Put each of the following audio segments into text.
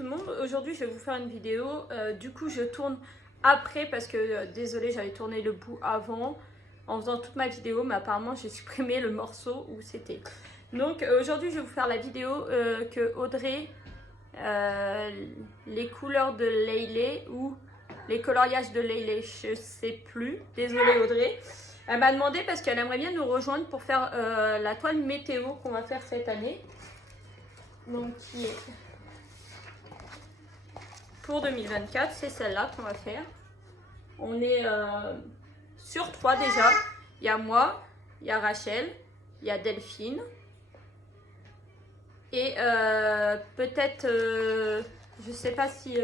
tout le monde, aujourd'hui je vais vous faire une vidéo, du coup je tourne après parce que désolée j'avais tourné le bout avant en faisant toute ma vidéo mais apparemment j'ai supprimé le morceau où c'était. Donc aujourd'hui je vais vous faire la vidéo que Audrey, les couleurs de Leyley ou les coloriages de Leyley, je sais plus, désolée Audrey. Elle m'a demandé parce qu'elle aimerait bien nous rejoindre pour faire la toile météo qu'on va faire cette année. Donc qui est pour 2024, c'est celle-là qu'on va faire. On est sur 3 déjà. Il y a moi, il y a Rachel, il y a Delphine. Et peut-être, je sais pas si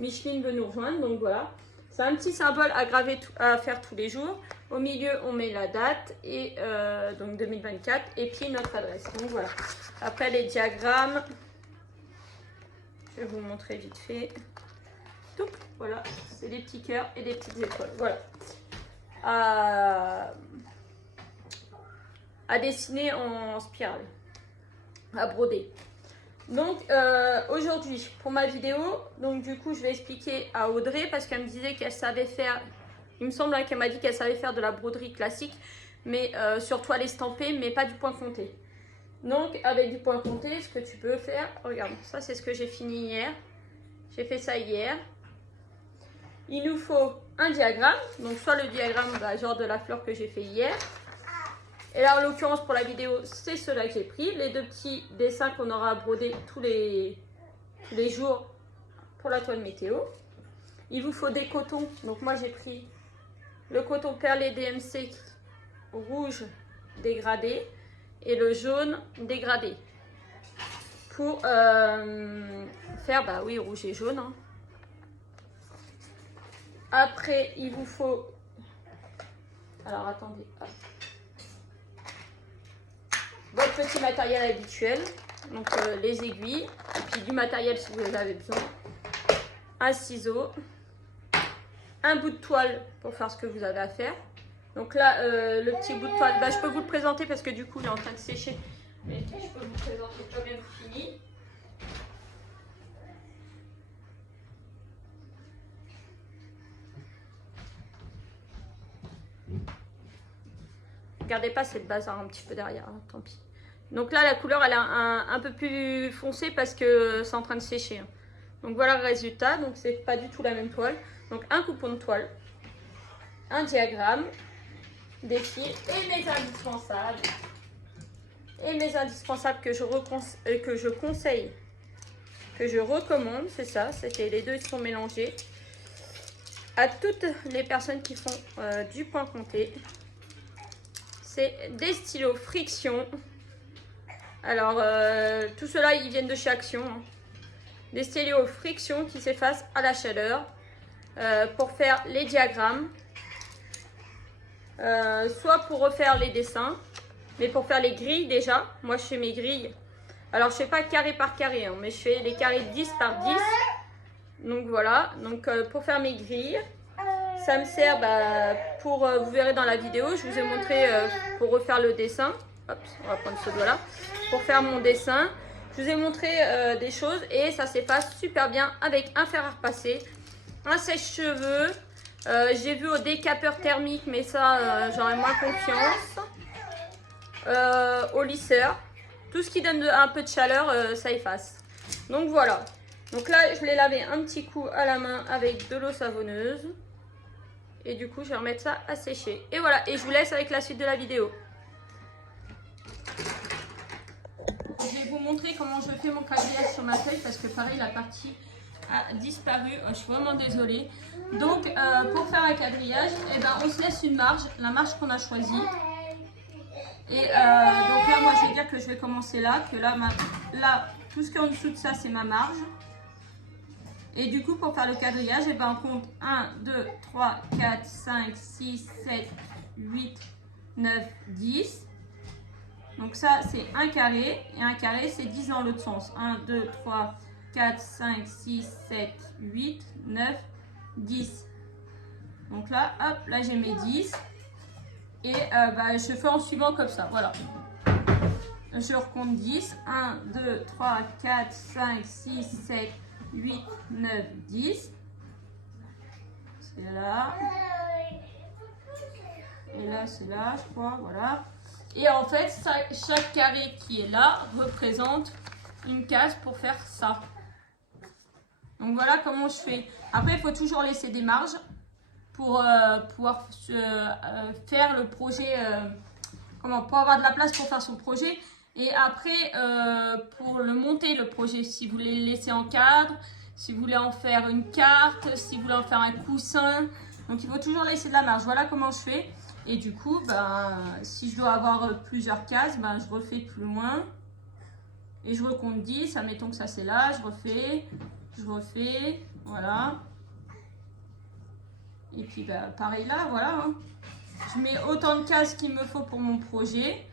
Micheline veut nous rejoindre. Donc voilà. C'est un petit symbole à graver, à faire tous les jours. Au milieu, on met la date, et donc 2024, et puis notre adresse. Donc voilà. Après, les diagrammes, je vais vous montrer vite fait. Touc, voilà, c'est des petits cœurs et des petites étoiles. Voilà. À dessiner en spirale, à broder. Donc aujourd'hui, pour ma vidéo, donc du coup, je vais expliquer à Audrey parce qu'elle me disait qu'elle savait faire. Il me semble qu'elle m'a dit qu'elle savait faire de la broderie classique, mais sur toile estampée, mais pas du point compté. Donc avec du point compté, ce que tu peux faire, regarde, ça c'est ce que j'ai fini hier. J'ai fait ça hier. Il nous faut un diagramme, donc soit le diagramme genre de la fleur que j'ai fait hier. Et là en l'occurrence pour la vidéo, c'est ceux-là que j'ai pris. Les deux petits dessins qu'on aura à broder tous les jours pour la toile météo. Il vous faut des cotons, donc moi j'ai pris le coton perlé DMC rouge dégradé et le jaune dégradé pour faire, bah oui, rouge et jaune. Hein. Après, il vous faut, alors attendez, hop. Votre petit matériel habituel, donc les aiguilles, et puis du matériel si vous en avez besoin, un ciseau, un bout de toile pour faire ce que vous avez à faire. Donc là, le petit bout de toile, bah, je peux vous le présenter parce que du coup, il est en train de sécher. Mais je peux vous présenter quand même fini. Regardez pas cette bazar un petit peu derrière, hein, tant pis. Donc là, la couleur, elle est un peu plus foncée parce que c'est en train de sécher. Hein. Donc voilà le résultat. Donc c'est pas du tout la même toile. Donc un coupon de toile, un diagramme, des fils et mes indispensables. Et mes indispensables que je conseille, que je recommande, c'est ça, c'était les deux, ils sont mélangés. À toutes les personnes qui font du point compté, c'est des stylos friction. Alors, tout cela, ils viennent de chez Action. Hein. Des stylos friction qui s'effacent à la chaleur pour faire les diagrammes. Soit pour refaire les dessins, mais pour faire les grilles déjà, moi je fais mes grilles. Alors je fais pas carré par carré, hein, mais je fais les carrés 10 par 10. Donc voilà, donc pour faire mes grilles, ça me sert pour, vous verrez dans la vidéo, je vous ai montré pour refaire le dessin. Hop, on va prendre ce doigt là. Pour faire mon dessin, je vous ai montré des choses et ça s'efface super bien avec un fer à repasser, un sèche-cheveux. J'ai vu au décapeur thermique, mais ça j'aurais moins confiance. Au lisseur, tout ce qui donne un peu de chaleur, ça efface. Donc voilà. Donc là, je l'ai lavé un petit coup à la main avec de l'eau savonneuse. Et du coup, je vais remettre ça à sécher. Et voilà. Et je vous laisse avec la suite de la vidéo. Je vais vous montrer comment je fais mon quadrillage sur ma feuille parce que pareil, la partie a disparu. Je suis vraiment désolée. Donc pour faire un quadrillage, eh ben, on se laisse une marge, la marge qu'on a choisie. Et donc là, moi, je vais dire que je vais commencer là, que là, tout ce qui est en dessous de ça, c'est ma marge. Et du coup, pour faire le quadrillage, eh ben, on compte 1, 2, 3, 4, 5, 6, 7, 8, 9, 10. Donc ça, c'est un carré. Et un carré, c'est 10 dans l'autre sens. 1, 2, 3, 4, 5, 6, 7, 8, 9, 10. Donc là, hop, là, j'ai mes 10. Et je fais en suivant comme ça, voilà. je recompte 10. 1, 2, 3, 4, 5, 6, 7, 8, 9, 10. C'est là. Et là, c'est là, je crois, voilà. Et en fait, chaque carré qui est là représente une case pour faire ça. Donc voilà comment je fais. Après, il faut toujours laisser des marges pour pouvoir faire le projet, pour avoir de la place pour faire son projet. Et après, pour le monter, le projet, si vous voulez le laisser en cadre, si vous voulez en faire une carte, si vous voulez en faire un coussin. Donc, il faut toujours laisser de la marge. Voilà comment je fais. Et du coup, si je dois avoir plusieurs cases, je refais plus loin. Et je recompte 10. Admettons que ça, c'est là. Je refais. Voilà. Et puis, pareil là, voilà. Hein. Je mets autant de cases qu'il me faut pour mon projet.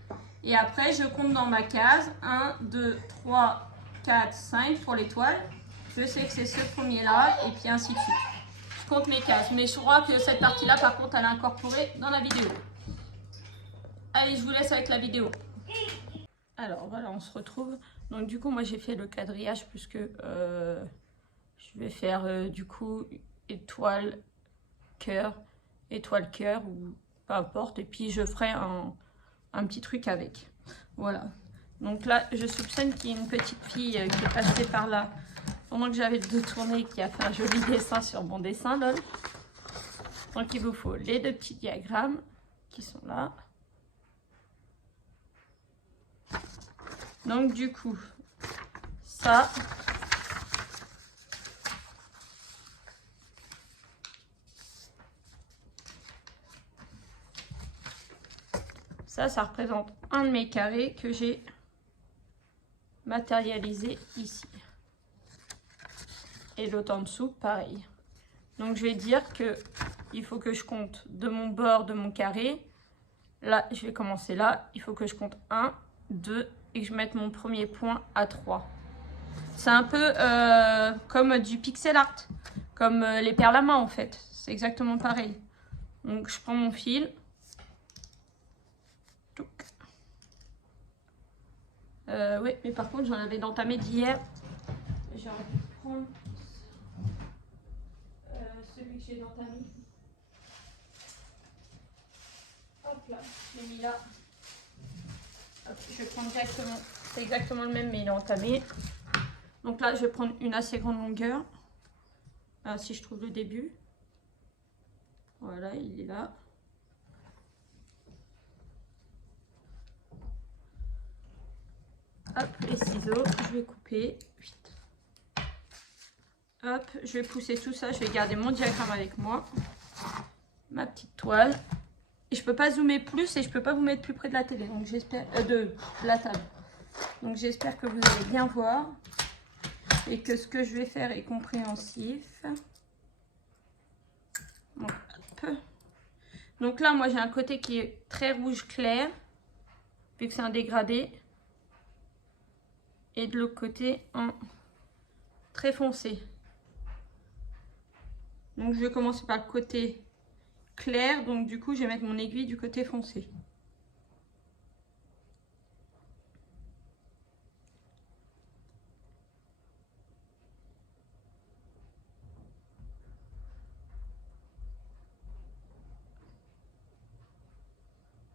Et après, je compte dans ma case 1, 2, 3, 4, 5 pour l'étoile. Je sais que c'est ce premier-là, et puis ainsi de suite. Je compte mes cases. Mais je crois que cette partie-là, par contre, elle est incorporée dans la vidéo. Allez, je vous laisse avec la vidéo. Alors, voilà, on se retrouve. Donc, du coup, moi, j'ai fait le quadrillage puisque je vais faire, du coup, étoile, cœur, ou peu importe. Et puis, je ferai un petit truc avec. Voilà. Donc là, je soupçonne qu'il y a une petite fille qui est passée par là pendant que j'avais de tourner, qui a fait un joli dessin sur mon dessin, lol. Donc il vous faut les deux petits diagrammes qui sont là. Donc du coup, ça, ça représente un de mes carrés que j'ai matérialisé ici. Et l'autre en dessous, pareil. Donc je vais dire que il faut que je compte de mon bord de mon carré. Là, je vais commencer là. Il faut que je compte 1, 2 et que je mette mon premier point à 3. C'est un peu comme du pixel art, comme les perles à main en fait. C'est exactement pareil. Donc je prends mon fil. Oui, mais par contre, j'en avais entamé d'hier. J'aurais pu prendre celui que j'ai entamé. Hop là, je l'ai mis là. Hop, je vais prendre directement. C'est exactement le même, mais il est entamé. Donc là, je vais prendre une assez grande longueur. Ah, si je trouve le début. Voilà, il est là. Hop, les ciseaux, je vais couper. Hop, je vais pousser tout ça. Je vais garder mon diagramme avec moi. Ma petite toile. Et je peux pas zoomer plus et je peux pas vous mettre plus près de la télé. Donc j'espère de la table. Donc j'espère que vous allez bien voir et que ce que je vais faire est compréhensif. Donc, hop. Donc là, moi j'ai un côté qui est très rouge clair vu que c'est un dégradé. Et de l'autre côté en très foncé. Donc je vais commencer par le côté clair, donc du coup je vais mettre mon aiguille du côté foncé.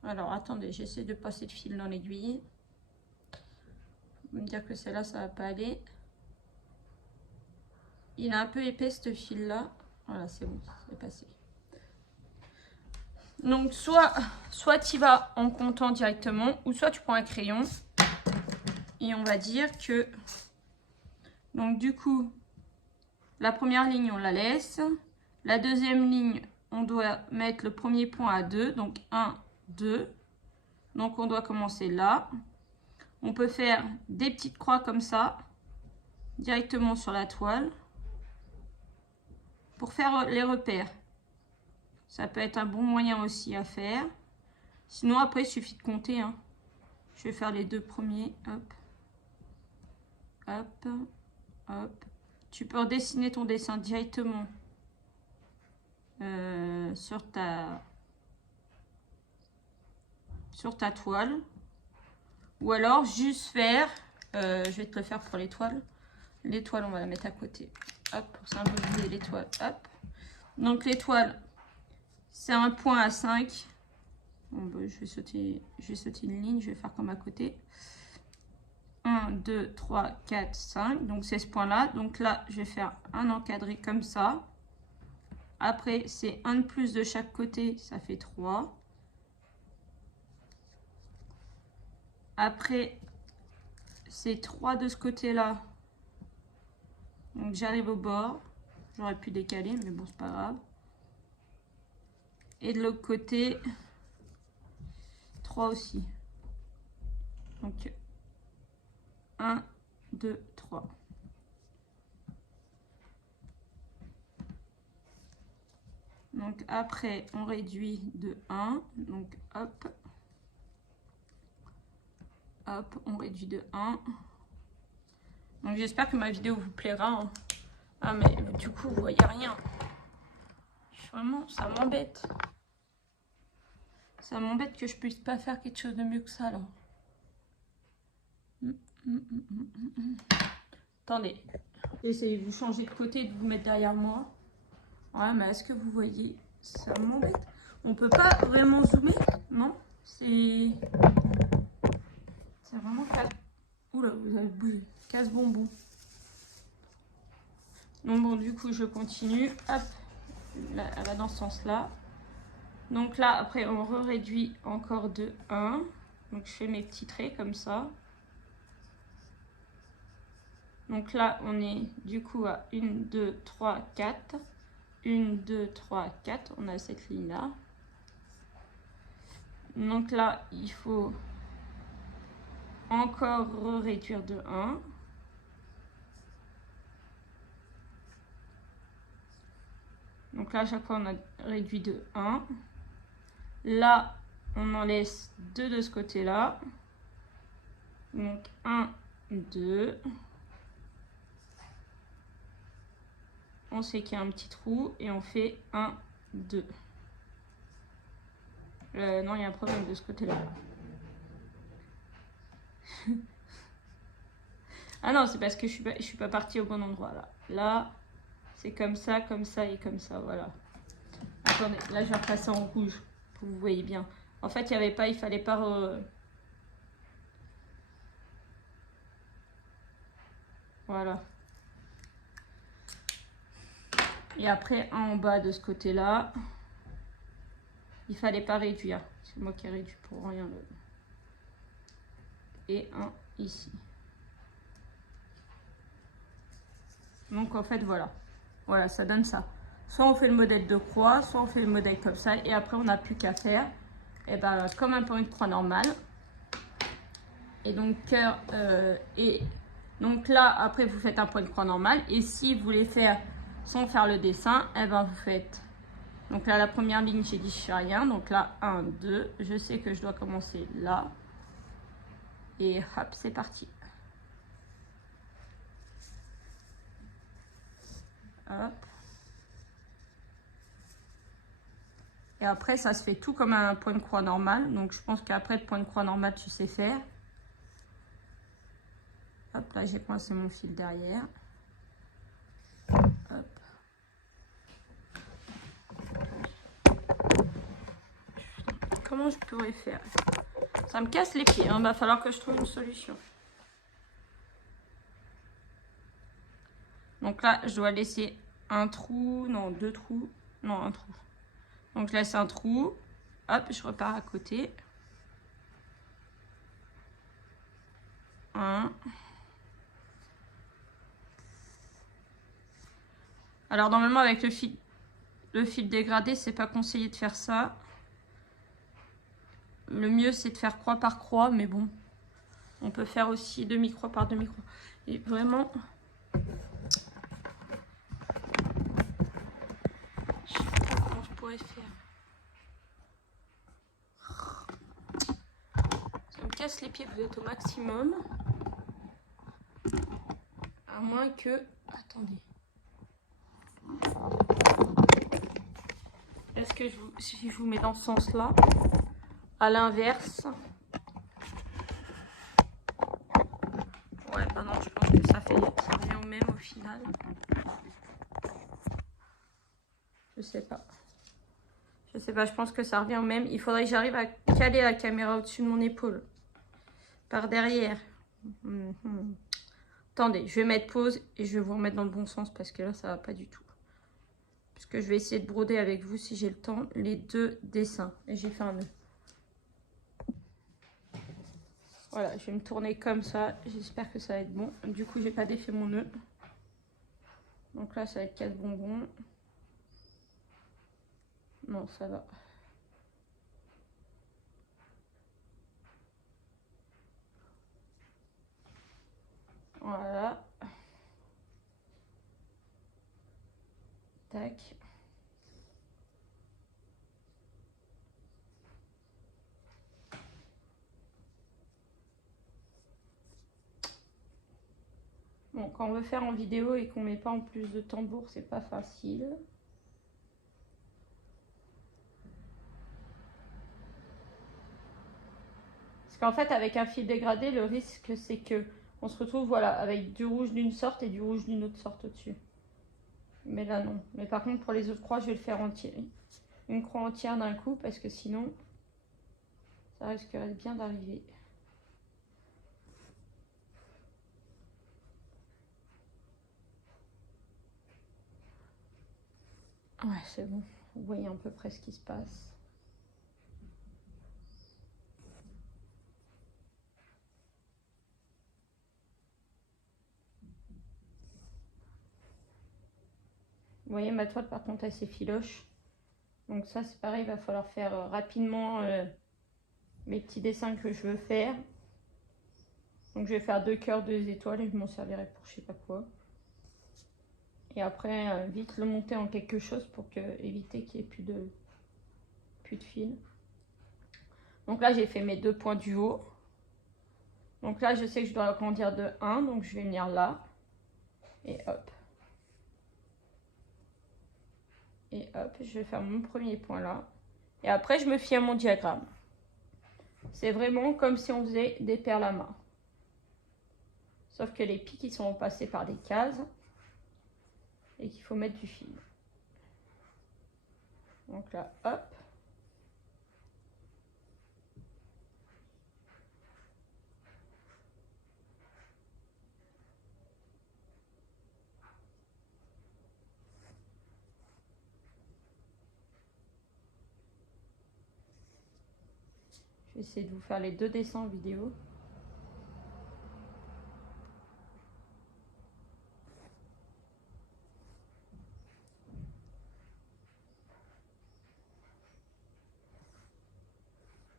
Alors attendez, j'essaie de passer le fil dans l'aiguille. Vous me dire que celle-là ça va pas aller. Il est un peu épais ce fil là. Voilà, c'est bon, c'est passé. Donc soit tu vas en comptant directement, ou soit tu prends un crayon. Et on va dire que, donc du coup, la première ligne on la laisse. La deuxième ligne, on doit mettre le premier point à 2. Donc 1, 2. Donc on doit commencer là. On peut faire des petites croix comme ça, directement sur la toile, pour faire les repères. Ça peut être un bon moyen aussi à faire. Sinon après il suffit de compter. Hein. Je vais faire les deux premiers. Hop. Hop. Hop. Tu peux redessiner ton dessin directement sur ta toile. Ou alors juste faire, je vais te le faire pour l'étoile. L'étoile, on va la mettre à côté. Hop, pour symboliser l'étoile. Hop. Donc l'étoile, c'est un point à 5. Bon, bah, je vais sauter une ligne, je vais faire comme à côté. 1, 2, 3, 4, 5. Donc c'est ce point-là. Donc là, je vais faire un encadré comme ça. Après, c'est un de plus de chaque côté, ça fait 3. Après, c'est 3 de ce côté-là. Donc j'arrive au bord. J'aurais pu décaler, mais bon, c'est pas grave. Et de l'autre côté, 3 aussi. Donc 1, 2, 3. Donc après, on réduit de 1. Donc hop. Hop, on réduit de 1. Donc j'espère que ma vidéo vous plaira. Hein. Ah mais du coup, vous voyez rien. Vraiment, ça m'embête. Ça m'embête que je puisse pas faire quelque chose de mieux que ça alors. Attendez. Essayez de vous changer de côté et de vous mettre derrière moi. Ouais, mais est-ce que vous voyez? Ça m'embête. On peut pas vraiment zoomer? Non? C'est vraiment casse. Oula, vous avez bougé. Casse-bonbon. Donc bon, du coup, je continue. Hop. Là, elle va dans ce sens-là. Donc là, après, on réduit encore de 1. Donc je fais mes petits traits comme ça. Donc là, on est du coup à 1, 2, 3, 4. 1, 2, 3, 4. On a cette ligne-là. Donc là, il faut encore réduire de 1. Donc là, à chaque fois, on a réduit de 1. Là, on en laisse 2 de ce côté-là. Donc 1, 2. On sait qu'il y a un petit trou et on fait 1, 2. Non, il y a un problème de ce côté-là. Ah non, c'est parce que je suis pas partie au bon endroit là. Là, c'est comme ça et comme ça, voilà. Attendez, là je vais repasser en rouge pour que vous voyez bien. En fait, il fallait pas. Voilà. Et après, un en bas de ce côté-là. Il fallait pas réduire. C'est moi qui ai réduit pour rien. Et un ici. Donc en fait, voilà. Voilà, ça donne ça. Soit on fait le modèle de croix, soit on fait le modèle comme ça. Et après, on n'a plus qu'à faire. Et ben, comme un point de croix normal. Et donc, cœur. Et donc là, après, vous faites un point de croix normal. Et si vous voulez faire sans faire le dessin, et ben, vous faites. Donc là, la première ligne, j'ai dit je fais rien. Donc là, 1, 2. Je sais que je dois commencer là. Et hop, c'est parti. Hop. Et après, ça se fait tout comme un point de croix normal. Donc, je pense qu'après, le point de croix normal, tu sais faire. Hop, là, j'ai coincé mon fil derrière. Hop. Comment je pourrais faire? Ça me casse les pieds. Il va falloir que je trouve une solution. Donc là, je dois laisser un trou. Non, 2 trous. Non, un trou. Donc, je laisse un trou. Hop, je repars à côté. 1. Alors, normalement, avec le fil dégradé, c'est pas conseillé de faire ça. Le mieux, c'est de faire croix par croix, mais bon, on peut faire aussi demi-croix par demi-croix. Et vraiment, je sais pas comment je pourrais faire. Ça me casse les pieds, vous êtes au maximum. À moins que... Attendez. Est-ce que si je vous mets dans ce sens-là, à l'inverse, Ouais, bah non, je pense que ça revient au même au final. Je sais pas. Je sais pas, je pense que ça revient au même. Il faudrait que j'arrive à caler la caméra au-dessus de mon épaule. Par derrière. Attendez, je vais mettre pause et je vais vous remettre dans le bon sens parce que là, ça va pas du tout. Parce que je vais essayer de broder avec vous, si j'ai le temps, les deux dessins. Et j'ai fait un nœud. Voilà, je vais me tourner comme ça. J'espère que ça va être bon. Du coup, j'ai pas défait mon nœud. Donc là, ça va être 4 bonbons. Non, ça va. Voilà. Tac. Bon, quand on veut faire en vidéo et qu'on met pas en plus de tambour, c'est pas facile. Parce qu'en fait, avec un fil dégradé, le risque, c'est que on se retrouve, voilà, avec du rouge d'une sorte et du rouge d'une autre sorte au-dessus. Mais là, non. Mais par contre, pour les autres croix, je vais le faire entier. Une croix entière d'un coup, parce que sinon, ça risquerait bien d'arriver. Ouais, c'est bon. Vous voyez à peu près ce qui se passe. Vous voyez, ma toile, par contre, elle s'effiloche. Donc ça, c'est pareil, il va falloir faire rapidement mes petits dessins que je veux faire. Donc je vais faire 2 cœurs, 2 étoiles et je m'en servirai pour je sais pas quoi. Et après, vite le monter en quelque chose pour éviter qu'il n'y ait plus de fil. Donc là, j'ai fait mes 2 points du haut. Donc là, je sais que je dois agrandir de 1, donc je vais venir là. Et hop. Et hop, je vais faire mon premier point là. Et après, je me fie à mon diagramme. C'est vraiment comme si on faisait des perles à main. Sauf que les pics, ils sont passés par des cases. Et qu'il faut mettre du fil. Donc là, hop. Je vais essayer de vous faire les 2 dessins en vidéo.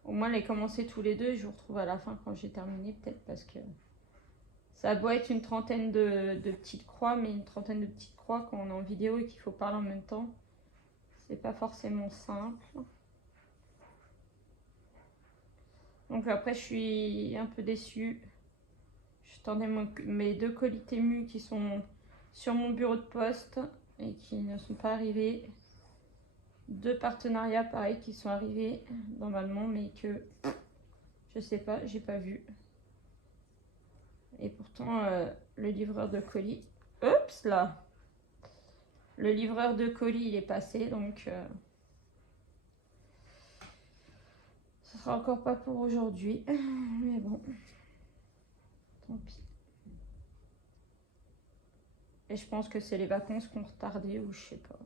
Au moins les commencer tous les 2 et je vous retrouve à la fin quand j'ai terminé, peut-être parce que ça doit être une trentaine de petites croix, mais une trentaine de petites croix quand on est en vidéo et qu'il faut parler en même temps, c'est pas forcément simple. Donc après je suis un peu déçue. Je tendais mes 2 colis Temu qui sont sur mon bureau de poste et qui ne sont pas arrivés. 2 partenariats pareils qui sont arrivés normalement mais que je sais pas, j'ai pas vu. Et pourtant le livreur de colis, oups là, le livreur de colis il est passé donc ce sera encore pas pour aujourd'hui, mais bon, tant pis. Et je pense que c'est les vacances qu'on retardé ou je sais pas.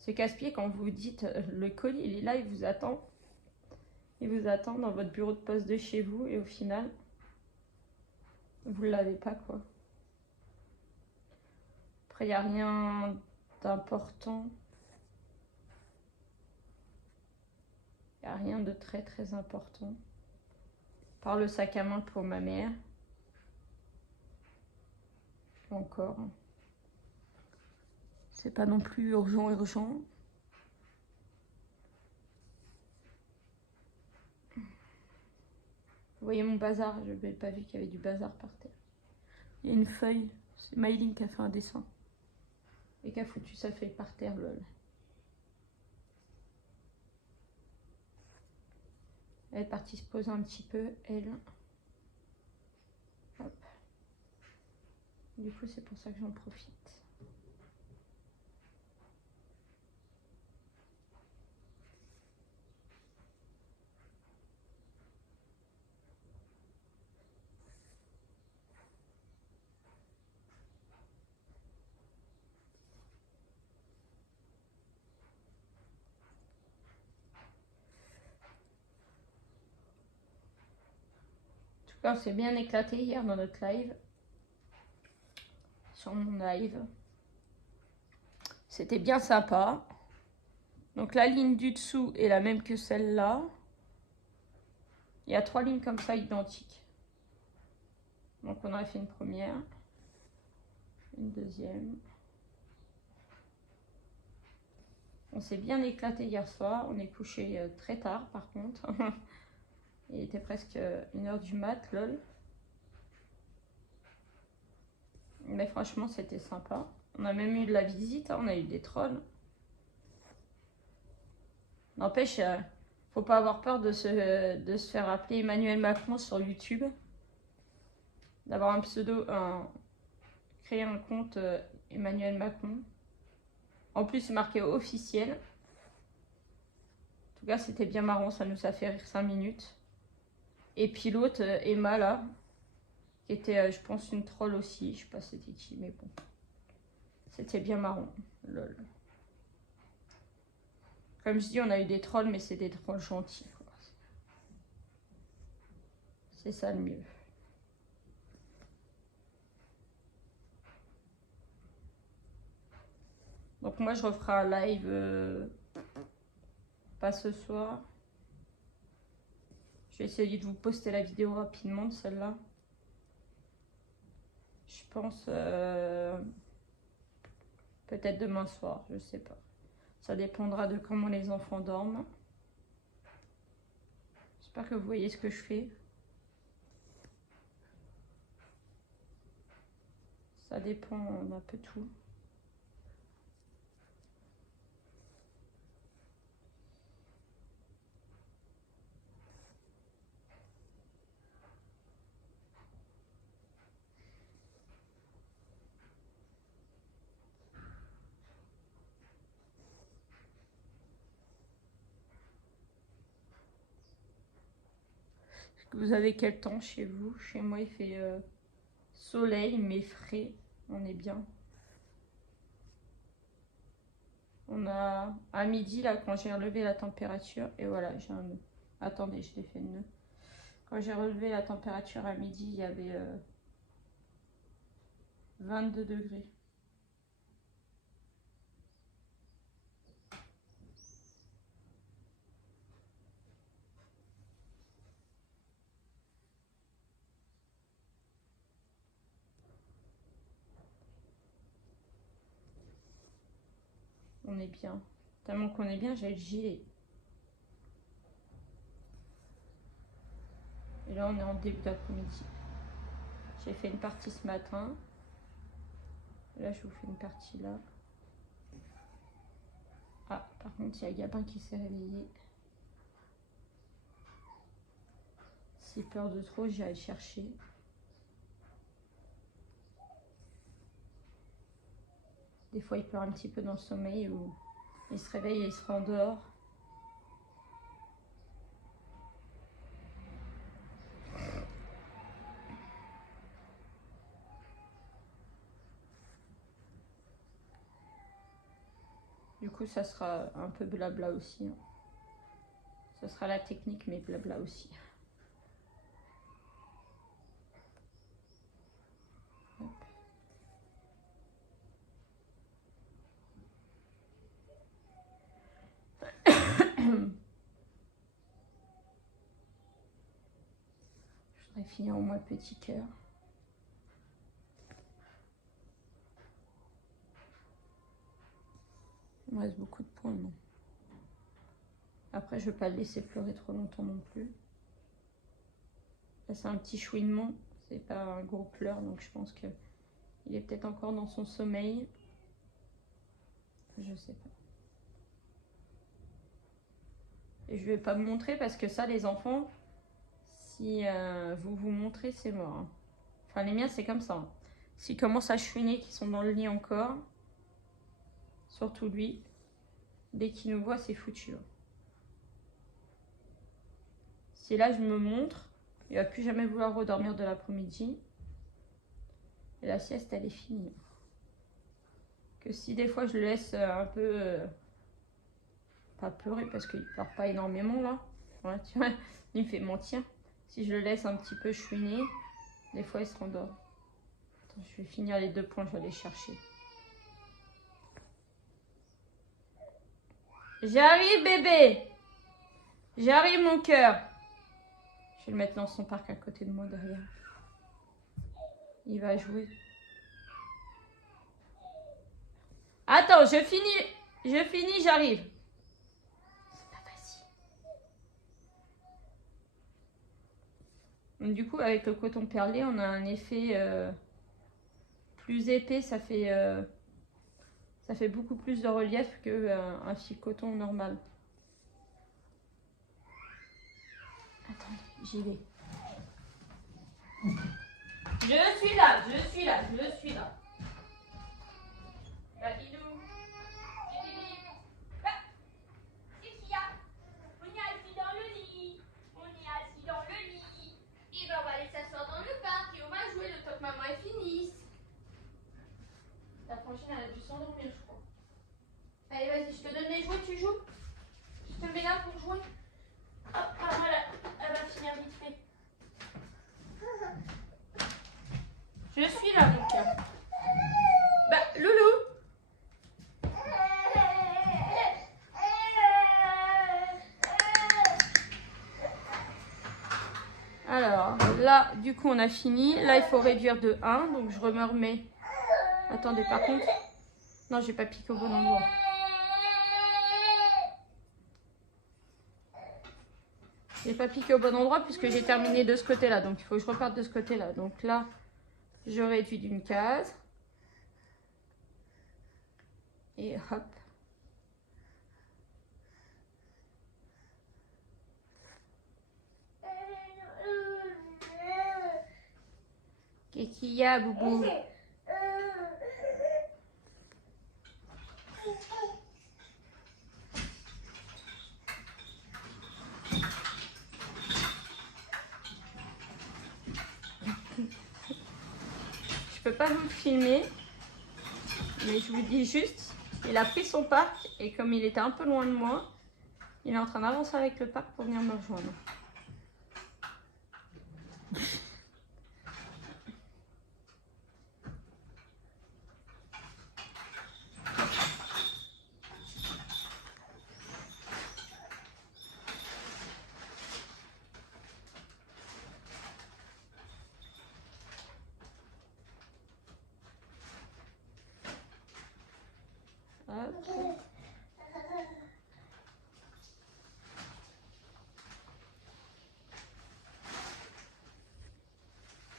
C'est casse-pied quand vous dites le colis il est là, il vous attend. Il vous attend dans votre bureau de poste de chez vous et au final, vous ne l'avez pas quoi. Après, il n'y a rien d'important. Il n'y a rien de très très important. Par le sac à main pour ma mère. Encore. C'est pas non plus urgent. Vous voyez mon bazar, je n'avais pas vu qu'il y avait du bazar par terre. Il y a une feuille, c'est Maïline qui a fait un dessin. Et qui a foutu sa feuille par terre, lol. Elle est partie se poser un petit peu, elle. Hop. Du coup, c'est pour ça que j'en profite. En tout cas, on s'est bien éclaté hier dans notre live. Sur mon live. C'était bien sympa. Donc la ligne du dessous est la même que celle-là. Il y a 3 lignes comme ça identiques. Donc on a fait une première, une deuxième. On s'est bien éclaté hier soir. On est couché très tard par contre. Il était presque 1h du mat, lol. Mais franchement, c'était sympa. On a même eu de la visite, hein, on a eu des trolls. N'empêche, faut pas avoir peur de se faire appeler Emmanuel Macron sur YouTube. D'avoir un pseudo, créer un compte Emmanuel Macron. En plus, c'est marqué officiel. En tout cas, c'était bien marrant, ça nous a fait rire 5 minutes. Et puis l'autre, Emma, là, qui était, je pense, une troll aussi. Je sais pas c'était qui, mais bon. C'était bien marrant. Lol. Comme je dis, on a eu des trolls, mais c'est des trolls gentils. C'est ça le mieux. Donc moi, je referai un live, pas ce soir. Je vais essayer de vous poster la vidéo rapidement de celle-là. Je pense peut-être demain soir, je sais pas. Ça dépendra de comment les enfants dorment. J'espère que vous voyez ce que je fais. Ça dépend d'un peu tout. Vous avez quel temps chez vous? Chez moi, il fait soleil, mais frais. On est bien. On a à midi, là, quand j'ai relevé la température. Et voilà, j'ai un nœud. Attendez, je l'ai fait le nœud. Quand j'ai relevé la température à midi, il y avait 22 degrés. On est bien. Tellement qu'on est bien, j'ai le gilet. Et là, on est en début d'après-midi. J'ai fait une partie ce matin. Là, je vous fais une partie là. Ah, par contre, il y a Gabin qui s'est réveillé. S'il peur de trop, j'irai le chercher. Des fois, il pleure un petit peu dans le sommeil ou il se réveille et il se rend dehors. Du coup, ça sera un peu blabla aussi. Hein. Ça sera la technique, mais blabla aussi. Hop. Je voudrais finir au moins le petit cœur. Il me reste beaucoup de points, non. Après, je ne vais pas le laisser pleurer trop longtemps non plus. Là, c'est un petit chouinement. C'est pas un gros pleur, donc je pense qu'il est peut-être encore dans son sommeil. Je sais pas. Et je vais pas me montrer parce que ça, les enfants, si vous vous montrez, c'est mort. Hein. Enfin, les miens, c'est comme ça. Hein. S'ils commencent à chouiner, qu'ils sont dans le lit encore, surtout lui, dès qu'il nous voit, c'est foutu. Hein. Si là, je me montre, il va plus jamais vouloir redormir de l'après-midi. Et la sieste, elle est finie. Que si des fois, je le laisse un peu... pas pleurer parce qu'il pleure pas énormément là. Ouais, tu vois, il me fait mentir. Si je le laisse un petit peu chouiner, des fois il se rendort. Attends, je vais finir les 2 points, je vais aller chercher. J'arrive bébé. J'arrive mon cœur. Je vais le mettre dans son parc à côté de moi derrière. Il va jouer. Attends, je finis, j'arrive. Du coup, avec le coton perlé, on a un effet plus épais. Ça fait beaucoup plus de relief qu'un fil coton normal. Attends, j'y vais. Je suis là. Babidou. Qu'est-ce qu'il y a? On est assis dans le lit. Et ben on va aller s'asseoir dans le parc et on va jouer le temps que maman elle finisse. La prochaine elle a dû s'endormir je crois. Allez vas-y, je te donne les jouets, tu joues? Je te mets là pour jouer. Hop, voilà, elle va finir vite fait. Je suis là mon cœur. Bah Loulou. Alors là, du coup, on a fini. Là, il faut réduire de 1. Donc, je me remets. Attendez, par contre. Non, j'ai pas piqué au bon endroit. J'ai pas piqué au bon endroit puisque j'ai terminé de ce côté-là. Donc, il faut que je reparte de ce côté-là. Donc là, je réduis d'une case. Et hop. Qu'est-ce qu'il y a, Boubou? Je peux pas vous le filmer, mais je vous dis juste, il a pris son parc et comme il était un peu loin de moi, il est en train d'avancer avec le parc pour venir me rejoindre. Hop.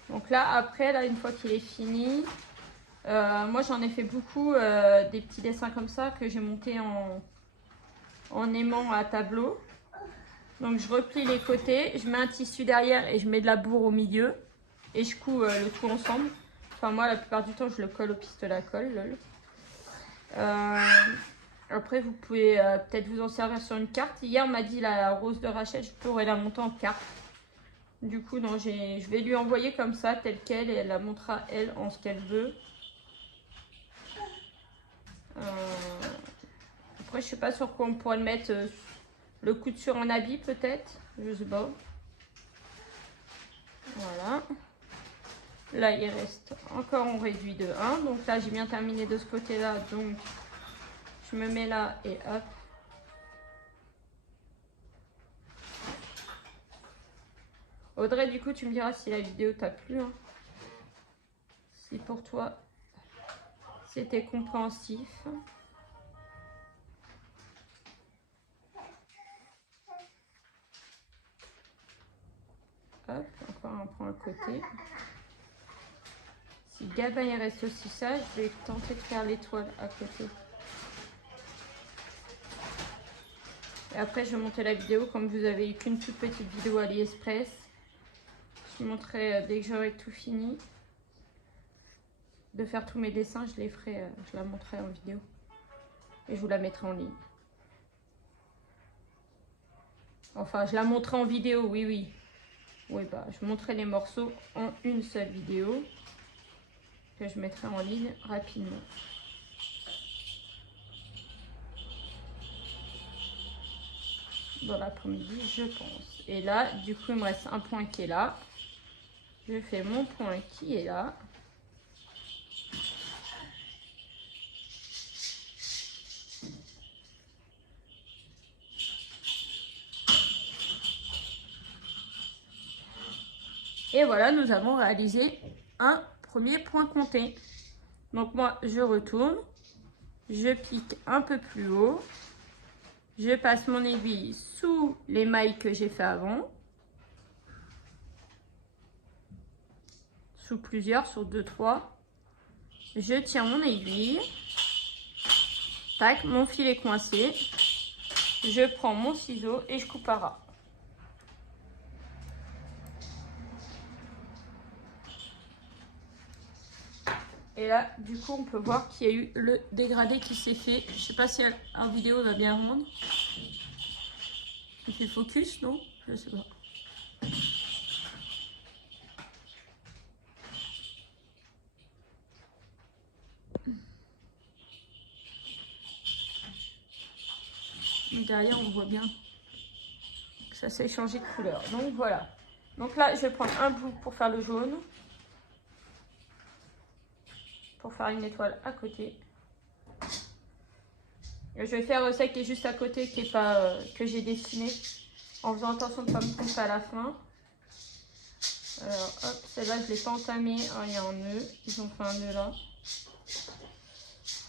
Donc là, après, là, une fois qu'il est fini, moi j'en ai fait beaucoup des petits dessins comme ça que j'ai monté en aimant à tableau. Donc je replie les côtés, je mets un tissu derrière et je mets de la bourre au milieu. Et je couds le tout ensemble. Enfin moi la plupart du temps je le colle au pistolet à colle. Lol. Après vous pouvez peut-être vous en servir sur une carte. Hier on m'a dit la rose de Rachel, je pourrais la monter en carte. Du coup non, je vais lui envoyer comme ça telle qu'elle et elle la montrera elle en ce qu'elle veut. Après je sais pas sur quoi on pourrait le mettre. Le coude sur un habit peut-être, je sais pas. Voilà. Là il reste encore, on réduit de 1. Donc là j'ai bien terminé de ce côté là. Donc je me mets là et hop. Audrey, du coup tu me diras si la vidéo t'a plu. Hein. Si pour toi c'était compréhensif. Hop, encore un point à côté. Si Gabin il reste aussi sage, je vais tenter de faire l'étoile à côté. Et après, je vais monter la vidéo. Comme vous avez eu qu'une toute petite vidéo AliExpress, je montrerai dès que j'aurai tout fini de faire tous mes dessins. Je les ferai, je la montrerai en vidéo. Et je vous la mettrai en ligne. Enfin, je la montrerai en vidéo, oui, oui. Oui, bah, je montrerai les morceaux en une seule vidéo que je mettrai en ligne rapidement. Dans l'après-midi, je pense. Et là, du coup, il me reste un point qui est là. Je fais mon point qui est là. Et voilà, nous avons réalisé un premier point compté. Donc moi, je retourne. Je pique un peu plus haut. Je passe mon aiguille sous les mailles que j'ai fait avant. Sous plusieurs, sur 2, 3. Je tiens mon aiguille. Tac, mon fil est coincé. Je prends mon ciseau et je coupe à ras. Et là, du coup, on peut voir qu'il y a eu le dégradé qui s'est fait. Je sais pas si en vidéo va bien rendre. Il fait focus, non? Je sais pas. Derrière, on voit bien que ça s'est changé de couleur. Donc voilà. Donc là, je vais prendre un bout pour faire le jaune. Pour faire une étoile à côté. Et je vais faire celle qui est juste à côté, qui est pas que j'ai dessiné, en faisant attention de ne pas me tromper à la fin. Alors hop, celle-là je ne l'ai pas entamée. Oh, il y a un nœud. Ils ont fait un nœud là.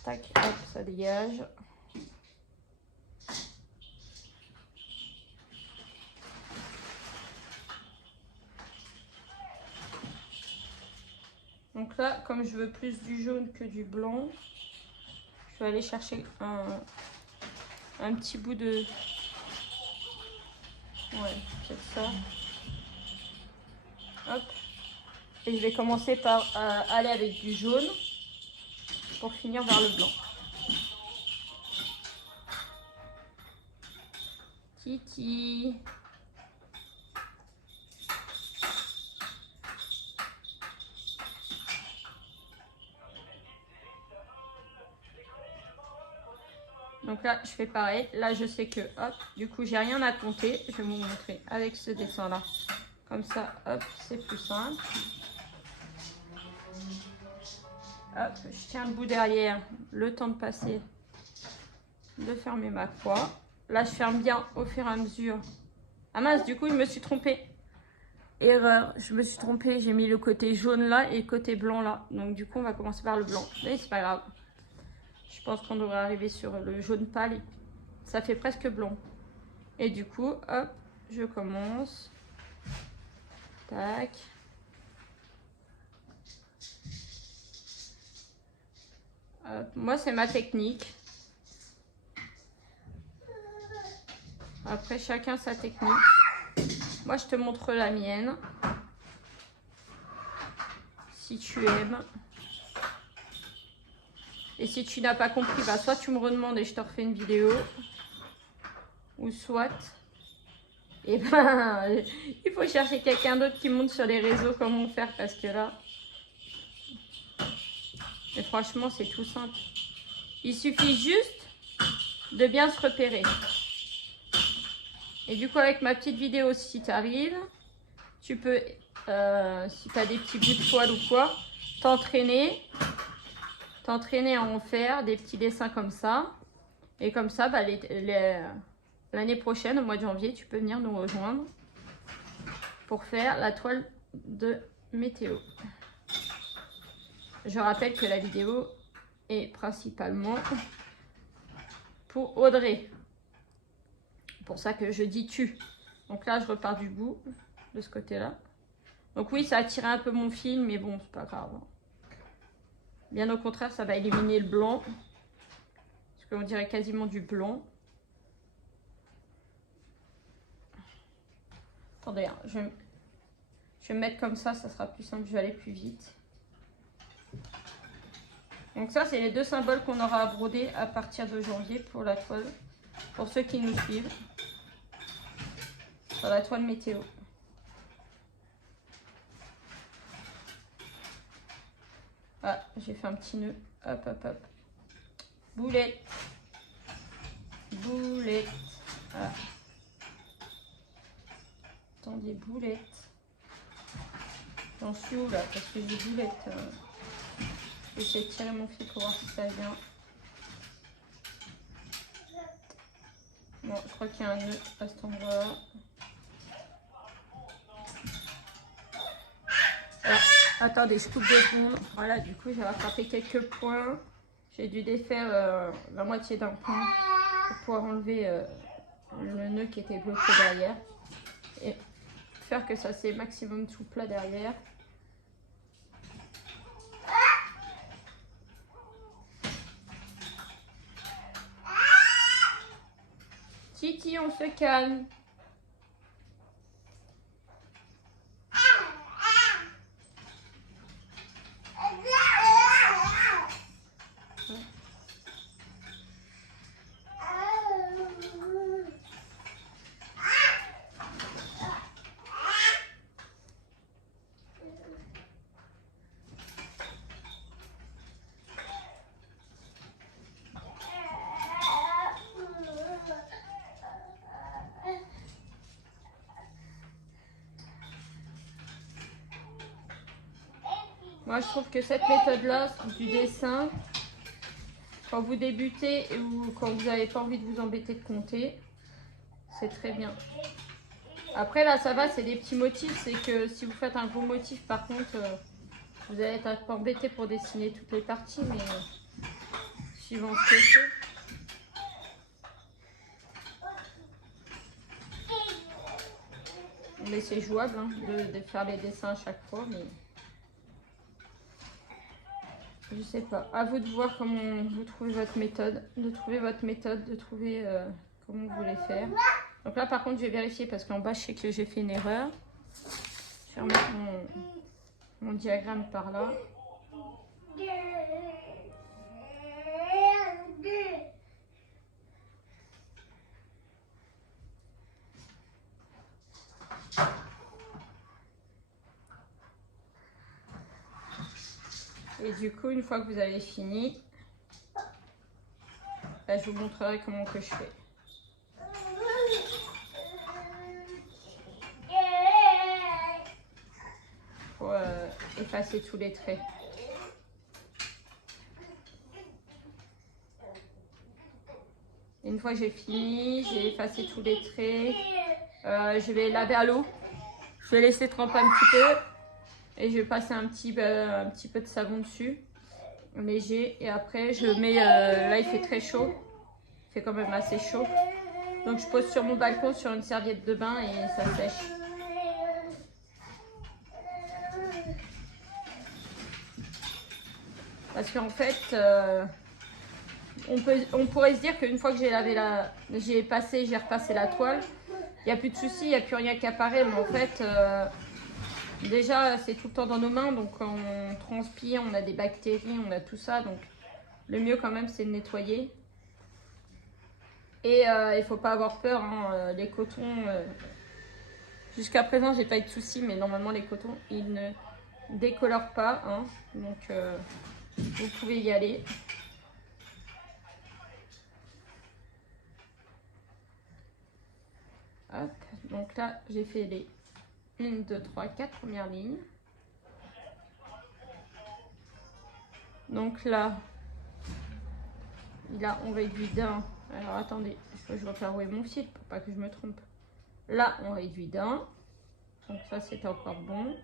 Tac, hop, ça dégage. Donc là, comme je veux plus du jaune que du blanc, je vais aller chercher un petit bout de... Ouais, c'est ça. Hop. Et je vais commencer par aller avec du jaune pour finir vers le blanc. Titi. Donc là, je fais pareil. Là, je sais que, hop, du coup, j'ai rien à compter. Je vais vous montrer avec ce dessin-là. Comme ça, hop, c'est plus simple. Hop, je tiens le bout derrière, le temps de passer, de fermer ma croix. Là, je ferme bien au fur et à mesure. Ah mince, du coup, je me suis trompée. Erreur, je me suis trompée. J'ai mis le côté jaune là et le côté blanc là. Donc, du coup, on va commencer par le blanc. Mais c'est pas grave. Je pense qu'on devrait arriver sur le jaune pâle. Ça fait presque blanc. Et du coup, hop, je commence. Tac. Hop. Moi, c'est ma technique. Après, chacun sa technique. Moi, je te montre la mienne. Si tu aimes. Et si tu n'as pas compris, bah, soit tu me redemandes et je te refais une vidéo. Ou soit... Et ben, il faut chercher quelqu'un d'autre qui montre sur les réseaux comment faire. Parce que là... Et franchement, c'est tout simple. Il suffit juste de bien se repérer. Et du coup, avec ma petite vidéo, si tu arrives, tu peux, si tu as des petits bouts de poils ou quoi, t'entraîner à en faire des petits dessins comme ça. Et comme ça, bah, l'année prochaine, au mois de janvier, tu peux venir nous rejoindre pour faire la toile de météo. Je rappelle que la vidéo est principalement pour Audrey. Pour ça que je dis tu. Donc là, je repars du bout, de ce côté-là. Donc oui, ça a tiré un peu mon fil, mais bon, c'est pas grave. Bien au contraire, ça va éliminer le blanc. Parce qu'on dirait quasiment du blanc. Attendez, hein, je vais me mettre comme ça sera plus simple, je vais aller plus vite. Donc ça, c'est les deux symboles qu'on aura à broder à partir de janvier pour la toile. Pour ceux qui nous suivent. Sur la toile météo. Ah, j'ai fait un petit nœud. Hop, hop, hop. Boulette. Boulette. Ah. Attendez, boulette. J'en suis où là? Parce que j'ai boulette. J'essaie de tirer mon fil pour voir si ça vient. Bon, je crois qu'il y a un nœud à cet endroit-là. Ah, attendez, je coupe 2 secondes. Voilà, du coup, j'ai rattrapé quelques points. J'ai dû défaire la moitié d'un point pour pouvoir enlever le nœud qui était bloqué derrière. Et faire que ça c'est maximum tout plat derrière. Titi, on se calme. Moi, je trouve que cette méthode-là du dessin, quand vous débutez ou quand vous n'avez pas envie de vous embêter de compter, c'est très bien. Après, là, ça va, c'est des petits motifs. C'est que si vous faites un gros motif, par contre, vous allez être un peu embêté pour dessiner toutes les parties, mais suivant ce que c'est. Mais c'est jouable hein, de faire les dessins à chaque fois, mais je sais pas. À vous de voir comment vous trouvez votre méthode, de trouver comment vous voulez faire. Donc là, par contre, je vais vérifier parce qu'en bas, je sais que j'ai fait une erreur. Je vais remettre mon diagramme par là. Et du coup, une fois que vous avez fini, là, je vous montrerai comment que je fais. Pour effacer tous les traits. Et une fois que j'ai fini, j'ai effacé tous les traits. Je vais laver à l'eau. Je vais laisser tremper un petit peu. Et je vais passer un petit peu de savon dessus. Léger. Et après, je mets... là, il fait très chaud. Il fait quand même assez chaud. Donc, je pose sur mon balcon sur une serviette de bain et ça sèche. Parce qu'en fait, on pourrait se dire qu'une fois que j'ai repassé la toile, il n'y a plus de soucis, il n'y a plus rien qui apparaît. Mais en fait, déjà, c'est tout le temps dans nos mains. Donc, quand on transpire, on a des bactéries, on a tout ça. Donc, le mieux quand même, c'est de nettoyer. Et il ne faut pas avoir peur. Hein, les cotons, jusqu'à présent, j'ai pas eu de soucis. Mais normalement, les cotons, ils ne décolorent pas. Hein, donc, vous pouvez y aller. Hop. Donc là, j'ai fait les 1, 2, 3, 4 premières lignes. Donc là, on réduit d'un. Alors attendez, je vais faire mon fil pour pas que je me trompe. Là, on réduit d'un. Donc ça, c'est encore bon.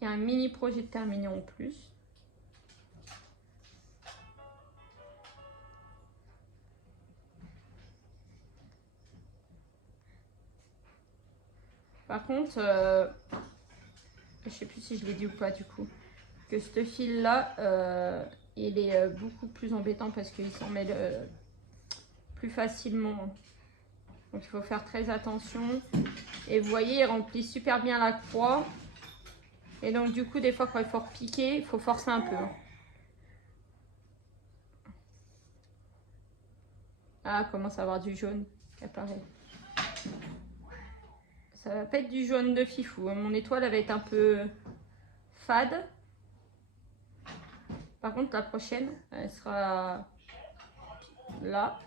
Il y a un mini projet de terminer en plus. Par contre, je sais plus si je l'ai dit ou pas du coup, que ce fil là, il est beaucoup plus embêtant parce qu'il s'en mêle plus facilement. Donc il faut faire très attention. Et vous voyez, il remplit super bien la croix. Et donc du coup, des fois quand il faut repiquer, il faut forcer un peu. Ah, commence à avoir du jaune qui apparaît. Ça va pas être du jaune de fifou. Mon étoile elle va être un peu fade. Par contre, la prochaine, elle sera là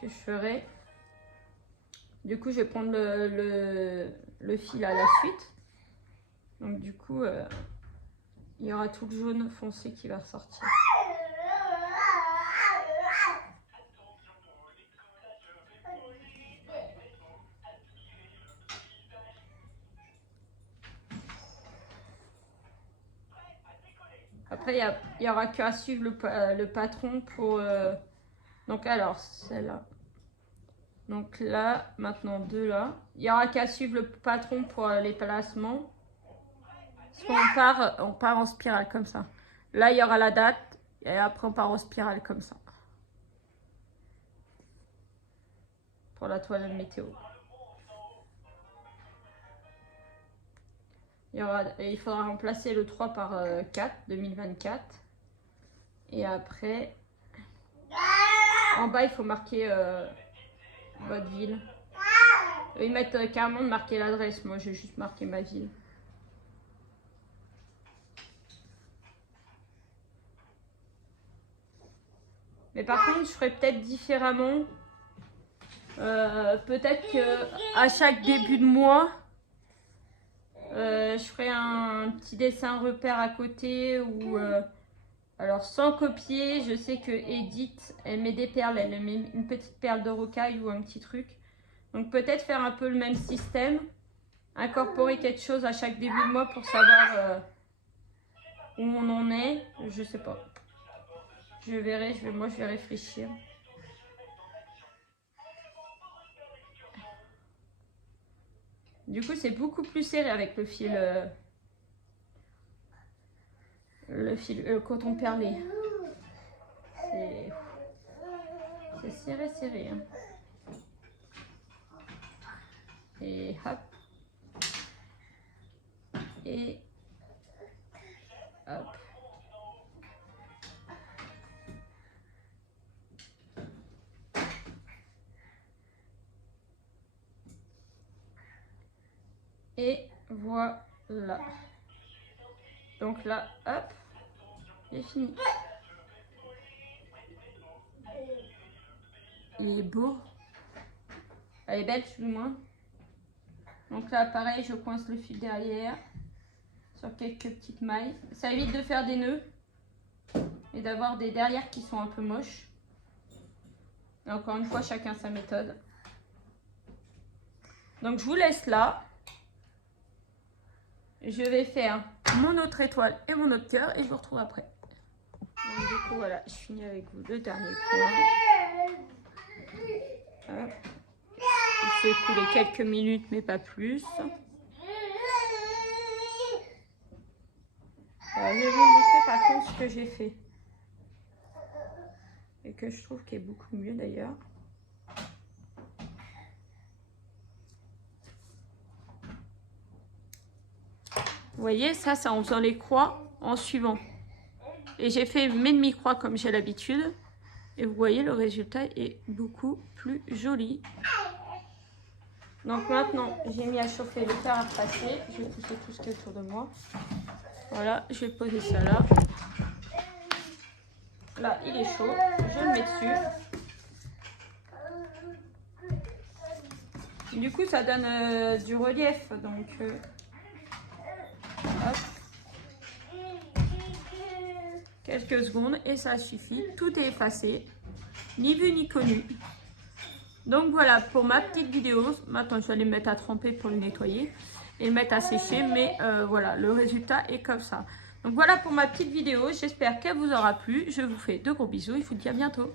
que je ferai. Du coup, je vais prendre le fil à la suite. Donc du coup, il y aura tout le jaune foncé qui va ressortir. Après, il n'y aura qu'à suivre le patron pour... Donc alors, celle-là. Donc là, maintenant deux là. Il n'y aura qu'à suivre le patron pour les placements. Parce qu'on part en spirale comme ça. Là, il y aura la date. Et après, on part en spirale comme ça. Pour la toile météo. Il faudra remplacer le 3 par 4, 2024. Et après, en bas, il faut marquer votre ville. Ils mettent carrément de marquer l'adresse. Moi, j'ai juste marqué ma ville. Mais par contre, je ferai peut-être différemment. Peut-être que à chaque début de mois, je ferai un petit dessin repère à côté ou alors sans copier. Je sais que Edith, elle met des perles, elle met une petite perle de rocaille ou un petit truc. Donc peut-être faire un peu le même système, incorporer quelque chose à chaque début de mois pour savoir où on en est. Je sais pas. Je verrai, moi je vais réfléchir. Du coup, c'est beaucoup plus serré avec le fil coton perlé. C'est serré, serré. Hein. Et hop. Et hop. Et voilà. Donc là, hop, c'est fini. Il est beau. Elle est belle, du moins. Donc là, pareil, je coince le fil derrière sur quelques petites mailles. Ça évite de faire des nœuds et d'avoir des derrières qui sont un peu moches. Et encore une fois, chacun sa méthode. Donc je vous laisse là. Je vais faire mon autre étoile et mon autre cœur et je vous retrouve après. Donc, du coup, voilà, je finis avec vous le dernier point. Hop. Il fait couler quelques minutes, mais pas plus. Je vais vous montrer par contre ce que j'ai fait. Et que je trouve qu'il est beaucoup mieux d'ailleurs. Vous voyez, ça, c'est en faisant les croix en suivant. Et j'ai fait mes demi-croix comme j'ai l'habitude. Et vous voyez, le résultat est beaucoup plus joli. Donc maintenant, j'ai mis à chauffer le fer à passer. Je vais pousser tout ce qui est autour de moi. Voilà, je vais poser ça là. Là, il est chaud. Je le mets dessus. Du coup, ça donne du relief. Donc, hop. Quelques secondes et ça suffit. Tout est effacé. Ni vu ni connu. Donc voilà pour ma petite vidéo. Maintenant, je vais aller me mettre à tremper pour le nettoyer et le mettre à sécher. Mais voilà, le résultat est comme ça. Donc voilà pour ma petite vidéo. J'espère qu'elle vous aura plu. Je vous fais de gros bisous et je vous dis à bientôt.